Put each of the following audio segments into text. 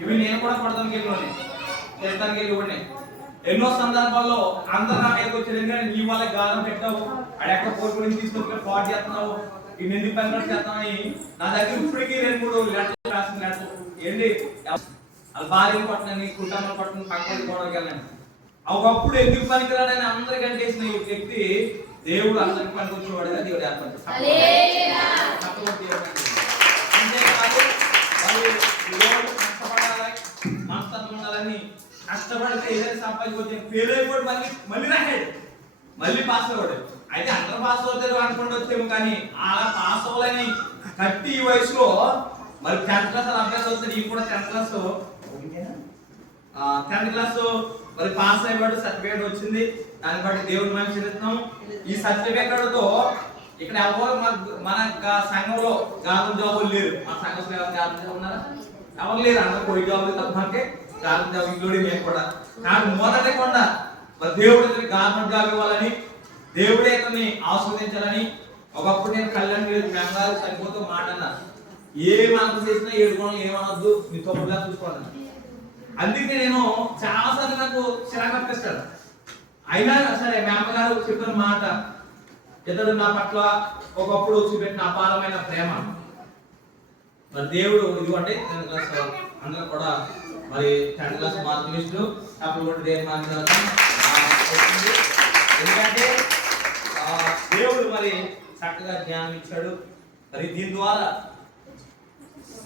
ఇవి నేను కూడా కొడతానికి వెళ్ళి తిట్టడానికి వెళ్ళి కూడా ఎన్నో సందర్భాల్లో అందరూ నా మీదకి వచ్చారు. ఎందుకంటే నీ వాళ్ళ గాలం పెట్టావు, అడెక్క పోటీ నుంచి తీసుకొచ్చి పాటు చేస్తున్నావు, ఇన్ని ఎందుకు పని చేస్తున్నావు. నా దగ్గర ఇప్పటికీ 2-3 లెటర్లు రాసిన లెటర్లు ఏంటి వాళ్ళ భార్యను కొట్టనని, కుటుంబాలు కొట్టని, పక్కన గొడవకి వెళ్ళండి. ఒకప్పుడు ఎందుకు పనికిరాడని అందరికంటే వేసిన ఈ వ్యక్తి దేవుడు అందరికి పనికి వచ్చేవాడుగా దేవుడు ఏర్పరిచాడు. అంతేకాదు వాళ్ళు కష్టపడాలి, మనస్తత్వం ఉండాలని కష్టపడితే ఏదైనా సంపాదించుకొచ్చి ఫెయిల్ అయిపోయి మళ్ళీ రాయాడు, మళ్ళీ పాస్ అవ్వడు. అయితే అందరూ పాస్ అవుతారు అనుకుంటూ వచ్చేమో, కానీ అలా పాస్ అవ్వాలని కట్టి ఈ వయసులో మరి 10th క్లాస్ అభ్యాసం వస్తుంది. ఈ కూడా 10th క్లాస్ మరి పాస్ అయ్యాడు, సర్టిఫికేట్ వచ్చింది. దాన్ని బట్టి దేవుడు మనం చెల్లిస్తున్నాం. ఈ సర్టిఫికేట్ తో ఇక్కడ ఎవరు మన సంఘంలో గాలం జాబులు లేరు. మన సంఘంలో ఎవరు గాలం జాబ్ ఉన్నారా? ఎవరు లేరు. అందరూ పోయి జాబులు తప్ప మనకి గాలం జాబ్ ఇంక్లూడింగ్ మేము కూడా. కానీ మొదటి కొండ మరి దేవుడు గవర్నమెంట్ జాబ్ ఇవ్వాలని, దేవుడే ఇతన్ని ఆస్వాదించాలని. ఒకప్పుడు నేను కళ్యాణ్ బెంగాల్ చనిపోతూ మాట అన్నా, ఏ మనకు చేసినా 7 కోణాలు ఏమనొద్దు, మీ తొమ్మిదిలా చూసుకోవాలి. అందుకే నేను చాలా సార్లు నాకు చిరాకు అనిపిస్తాడు. అయినా సరే మా అమ్మగారు చెప్పిన మాట, ఇతడు నా పట్ల ఒకప్పుడు చూపెట్టిన అపారమైన ప్రేమ మరి దేవుడు ఇదిగోండి 10th క్లాస్ అందరూ కూడా మరి 10th క్లాస్ మార్క్ లిస్టులు అప్పుడు కూడా దేవుడు ఎందుకంటే దేవుడు మరి చక్కగా జ్ఞానం ఇచ్చాడు. మరి దీని ద్వారా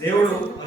దేవుడు